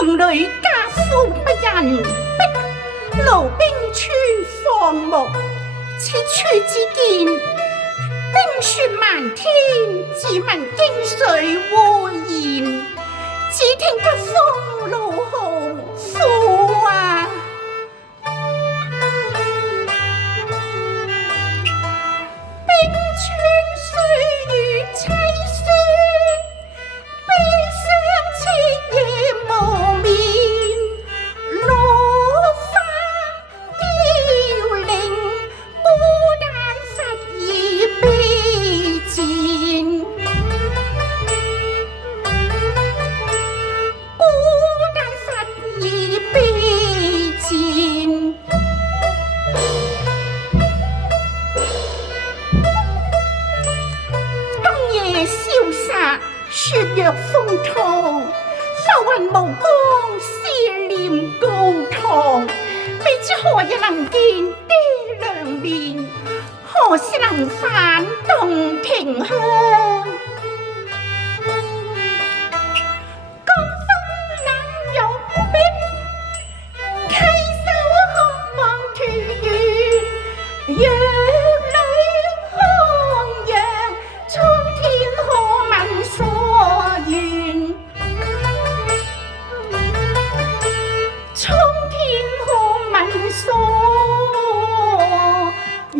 宫里家父不仁，逼勞兵穿荒木。此處之見，冰雪漫天，自聞京水譁然。只聽北風怒號，父啊！冰川歲月凄酸，悲傷徹夜無眠。落花凋零，孤單忽已悲賤。孤單忽已悲賤。冬夜蕭殺，雪若風濤，浮雲無光，思念高堂。未知何日能見爹娘面，何時能返洞庭鄉？江風冷玉壁，稽首渴望團圓。若女漢陽，蒼天可問所願。蒼天可問所願。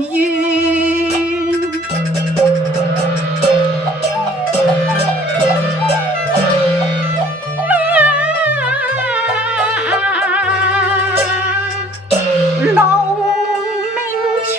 龍鳴川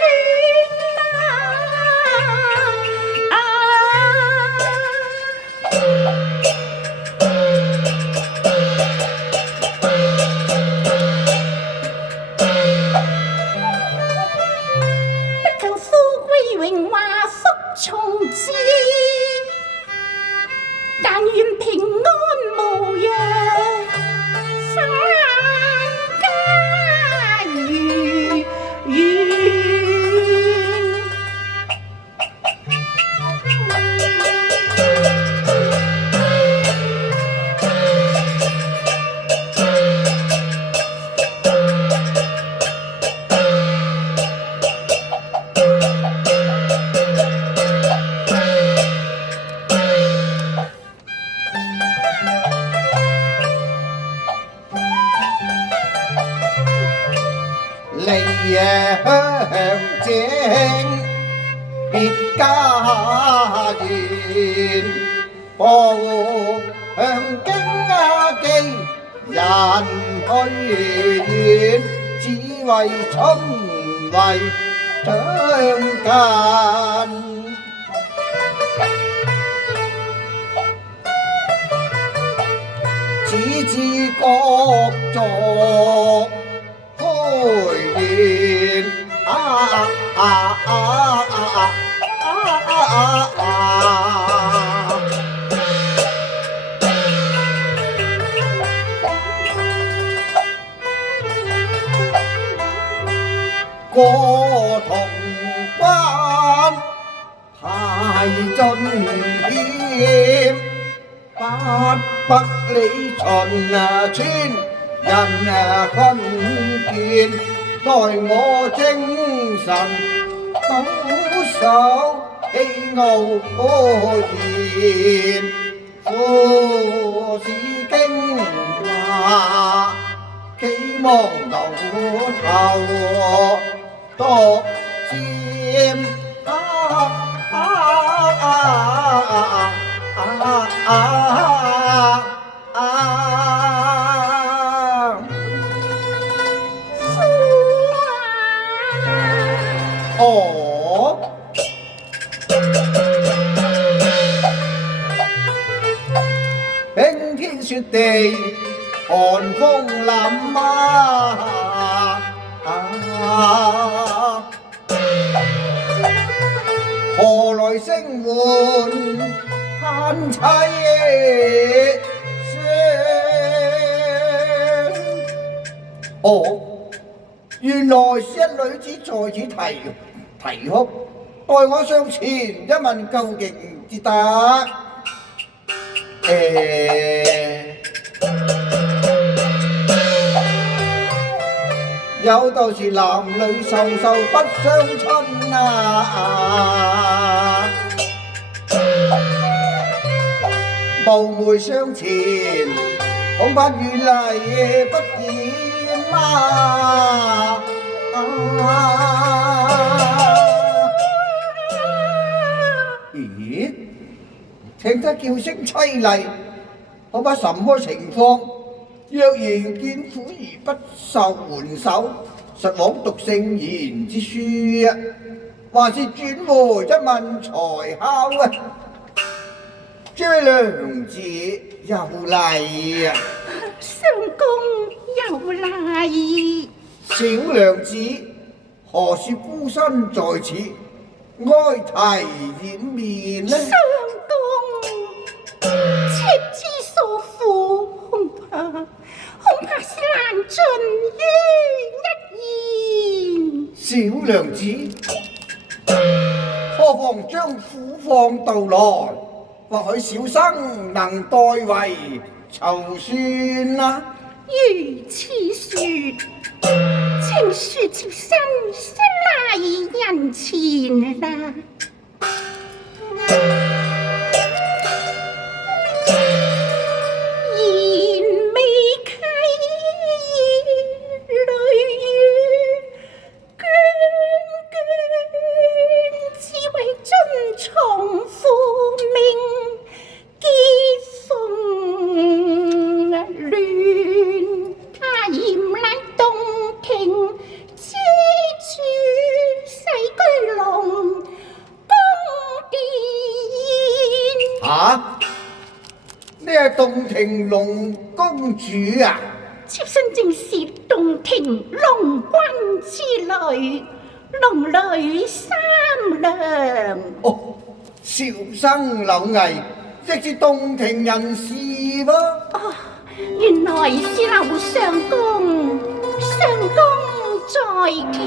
不求富貴榮華福從之，但願平安無恙，萬家如願。離鄉井，別家園。報向京記，人去遠。只為春闈相近。此致各族開宴。過潼關，排盡險。800里秦川，人困倦。待我精神抖擻，氣傲然。富士經話，希望牛頭多佔哦，冰天雪地，寒風凜何來聲喚嘆凄聲？哦，原來是一女子在此啼哭，待我上前一問究竟至得。有道是男女授受不相親啊，冒昧相前，恐怕原嚟不掂啊！咦？聽得叫聲凄厲，可怕什麼情況？若然見婦兒不受援手，實枉讀聖賢之書啊！還是轉回一問才巧啊！這娘子有禮啊！相公有禮。小娘子何事孤身在此，哀啼掩面呢？相公，妾之所苦，恐怕是難盡於一言。小娘子，何妨將苦況道來，或許小生能代為籌算啊！如此說，請恕妾身失禮人前啦。呢係洞庭龍公主啊！妾身正是洞庭龍君之女，龍女三娘。哦，小生柳毅，即是洞庭人士噃。哦，原來是劉相公，相公在庭。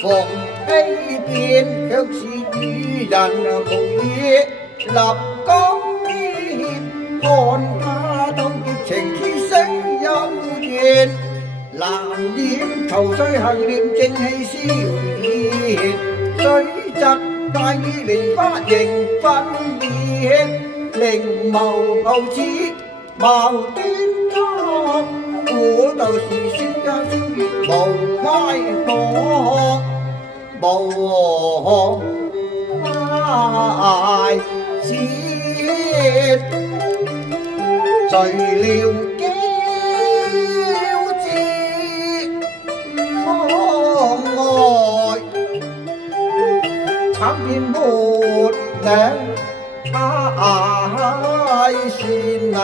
逢欺變，卻是與人無異。立功業，看他都結情之聲有緣。藍染頭緒行念正氣逍遙，雖質介於蓮花形分別，明眸皓齒貌端莊，古道是仙家消月無哀可，無哀舌，誰料驕志方外，慘變沒兩太善啊！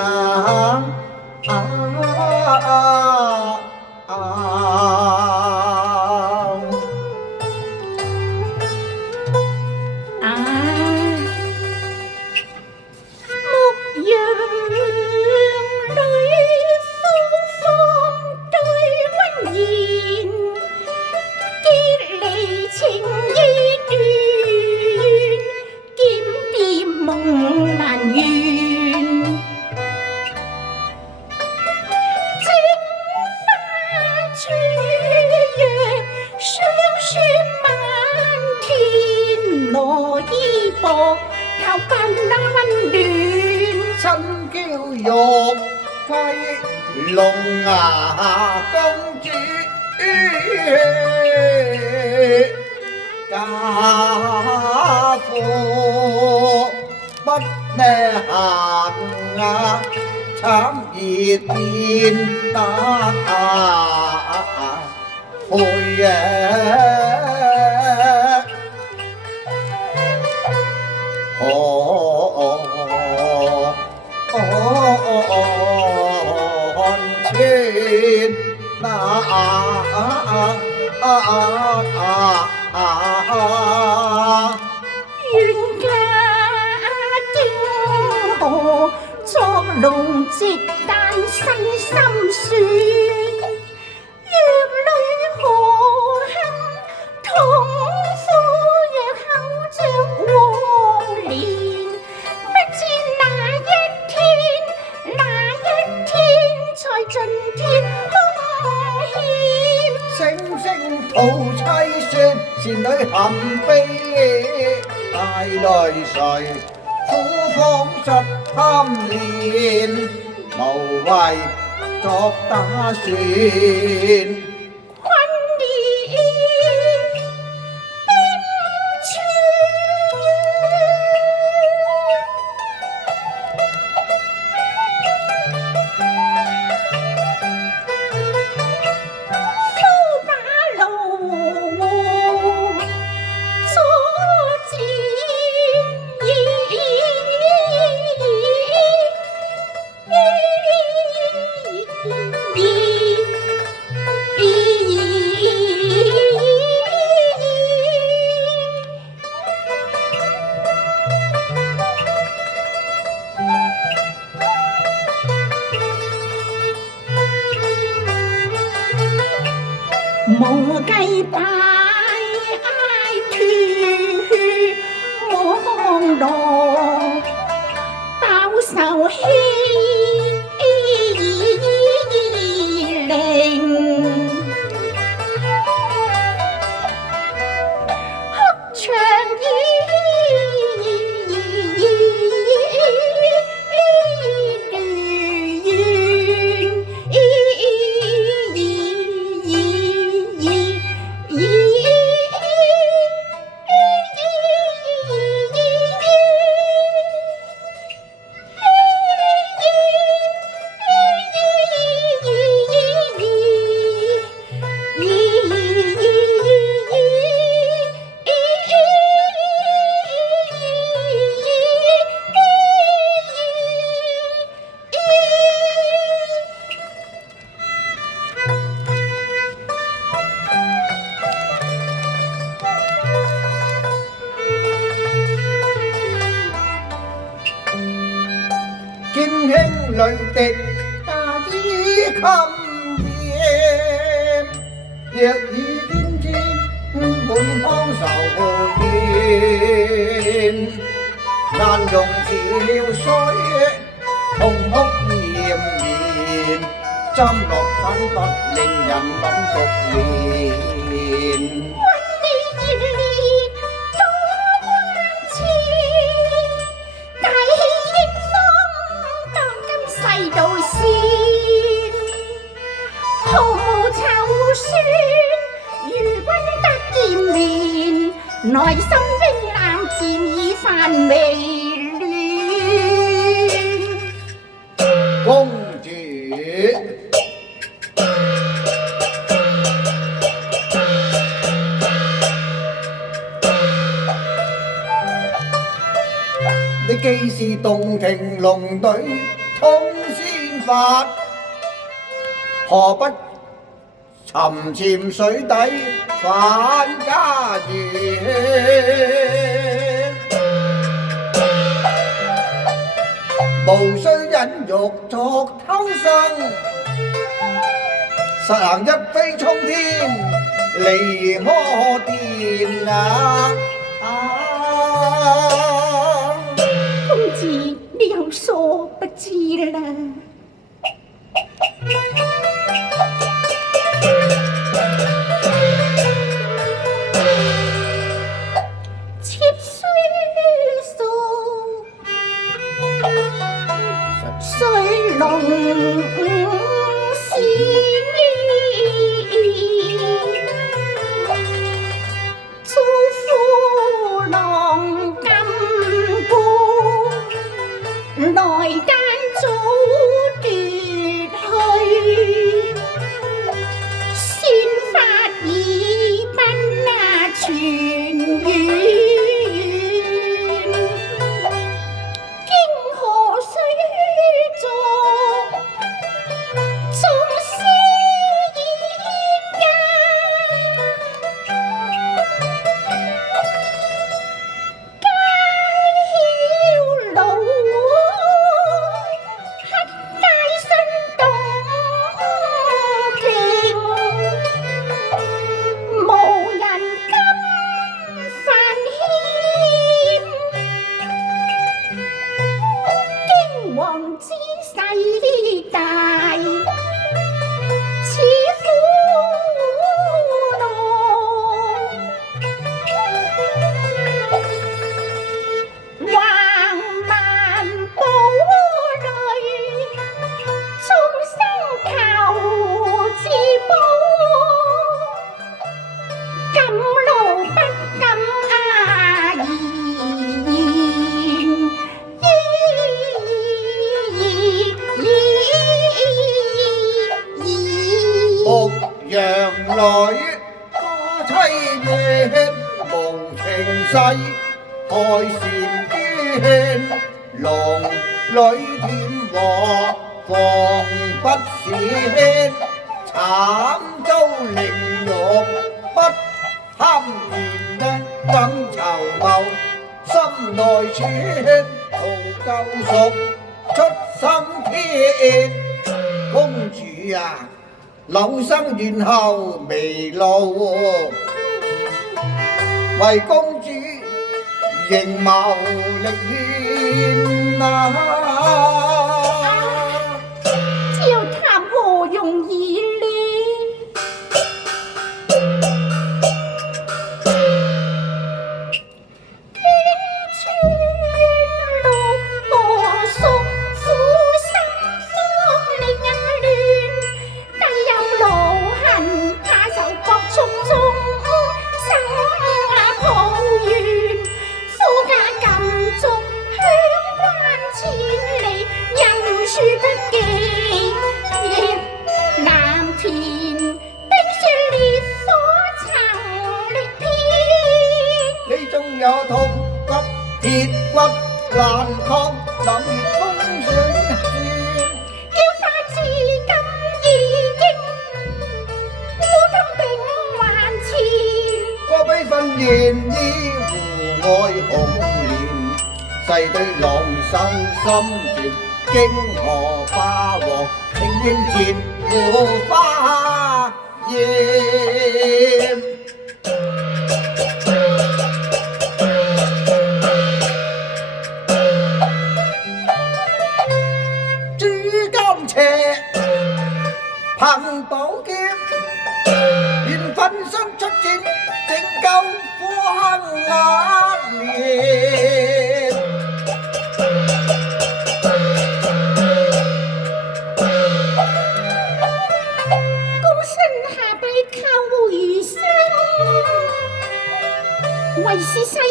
靠近那溫暖，身嬌玉貴龍牙公主，家父不呢行啊，慘熱變得配看穿冤家經何作弄直但身心酸，若淚何堪痛苦，若口着黃連，不知哪一天才盡脫凶險。聲聲吐凄說，倩女含悲帶淚垂，苦方實堪憐，無謂作打算。無計擺脫網羅，飽受欺凌，哭長劍輕淚滴加之襟掩，若與天天滿腔愁怨，眼中潮水痛哭奄奄，針落粉不令人品復燃。內心冰冷漸已泛微亂。公主，你既是洞庭龍隊通仙法，何不沉潛水底返家園？無需忍辱作偷生，實行一飛沖天，離魔殿啊！公子，你有所不知啦。水龍是祖父郎金冠，內間早奪去，先發已奔傳遠。牧羊女花凄怨，無情世害禪端，龍女添禍防不善，慘遭凌辱不堪言，更籌謀心內存，圖救贖出生天。公主啊，柳生怨後微露，為公主仍謀力勸啊！要談何容易呢？有痛骨鐵骨難抗，冷熱風水轉，叫法至今已經烏通並還前。過悲憤現依戶外紅蓮，誓對郎手心絕，經何花和青英戰護花艷。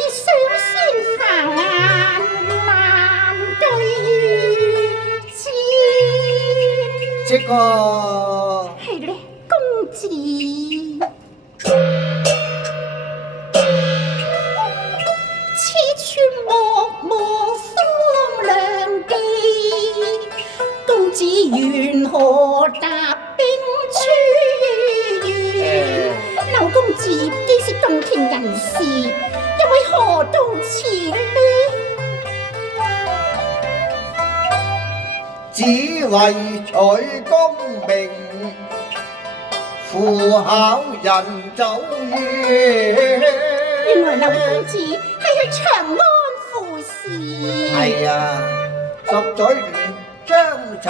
雙先發眼難對戰。這個係咧，公子。此處默默方良機，公子緣何踏冰川？劉公子既是洞庭人士，又為何到此呢？只為取功名，負考人走遠。原來劉公子係去長安赴試。係啊，十載亂將曾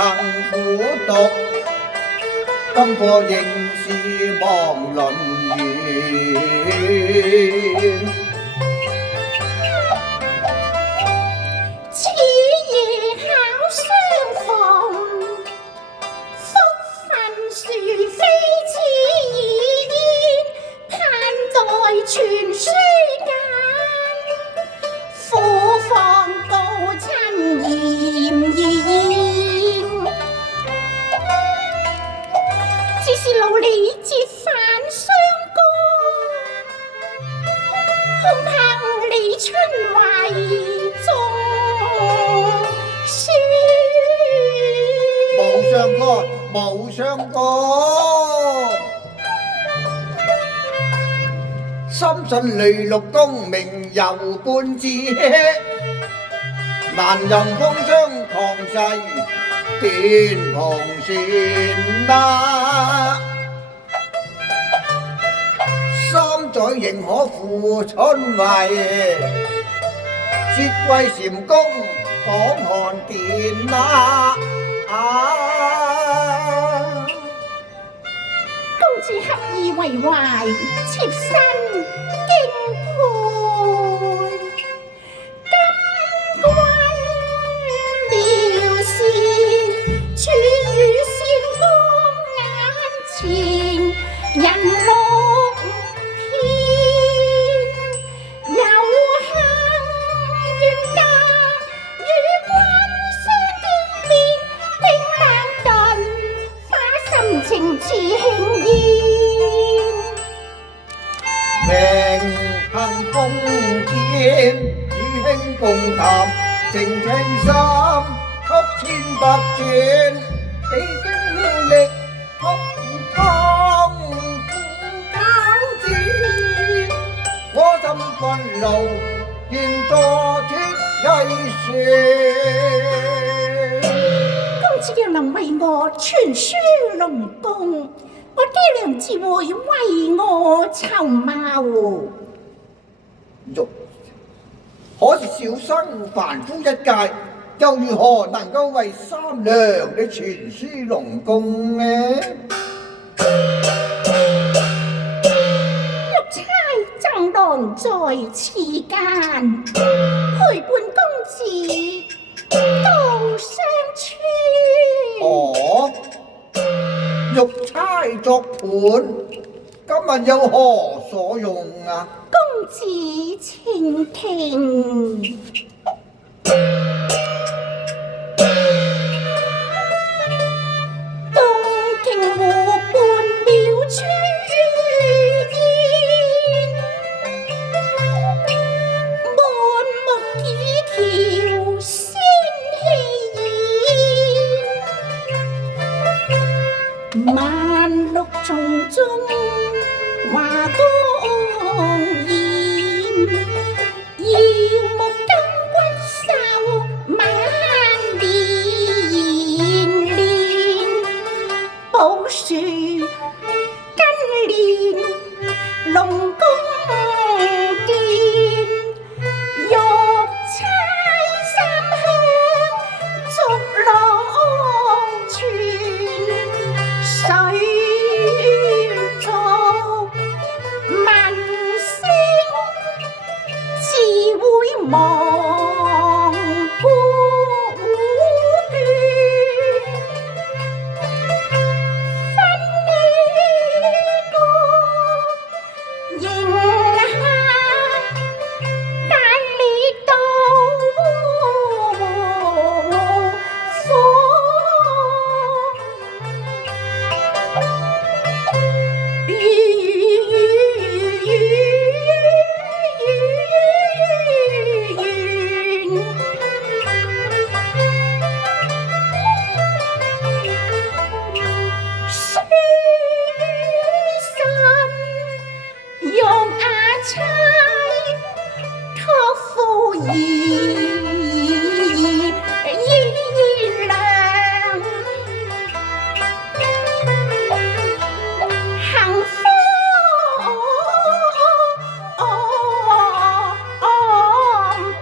苦讀，今課應是望論遠。此夜考相逢，福分殊非此言，盼在傳書間，苦放告親嚴言。只是勞你折返相公，恐怕誤你春懷中書。冇相干，冇相干。深信利祿功名猶半截，難任封商狂世殿堂船呐。三載仍可赴春闈，節桂蟾宮廣漢殿呐。公子合意為懷，妾身敬佩。今君妙善，處於仙公眼前，人樂偏。有幸願嫁與君相見面，並難頓花心情似輕煙。命幸封建，與兄共談情情深，曲千百轉，幾經歷給湯苦交戰。我心憤怒，願坐脫曳船。公子若能為我傳書龍宮，我爹娘自會為我籌謀。可是小生凡夫一介，又如何能夠為三娘你傳書龍宮呢？玉釵贈郎在此間，陪伴公子到相村。哦，玉釵作伴，今日有何所用啊？公子請聽。洞庭湖畔妙處現，滿目綺橋仙氣現，萬綠叢中華光現，耀目金骨繡萬年連，寶樹根連龍宮殿，玉釵三香逐浪傳，水族聞聲自會忘故眷。分呢個迎客亮，幸福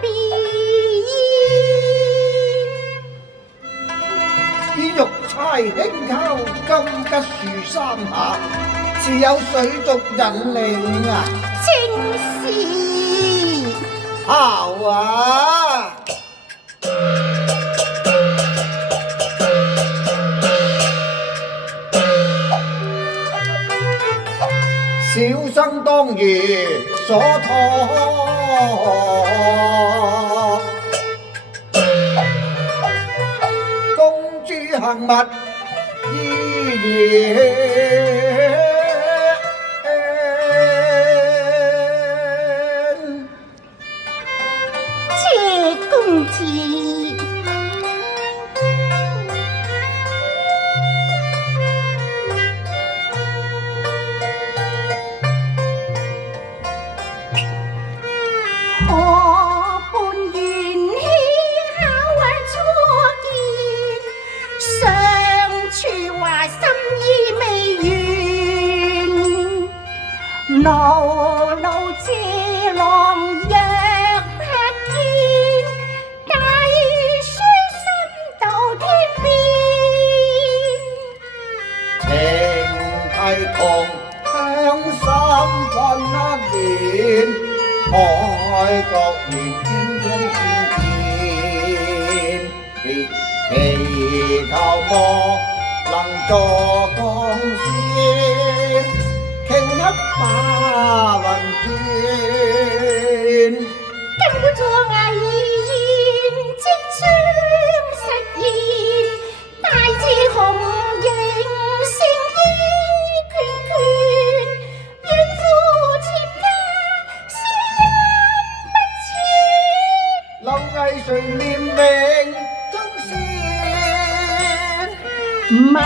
边。以玉钗輕敲金桔樹三下，自有水族引領啊！正是好啊！小生當如所託，公主行物依然。谢公子。何伴元氣巧話初見，相處話心意未完，牢牢這狼若拍肩，大書心到天邊。情係同鄉心分一年，愛國連天天見，祈求莫能助光鮮，傾一把雲端。根本錯偽言，即將實現，大志雄鷹誠意決決，願負千家，是因不留藝誰念命爭先？淺。迷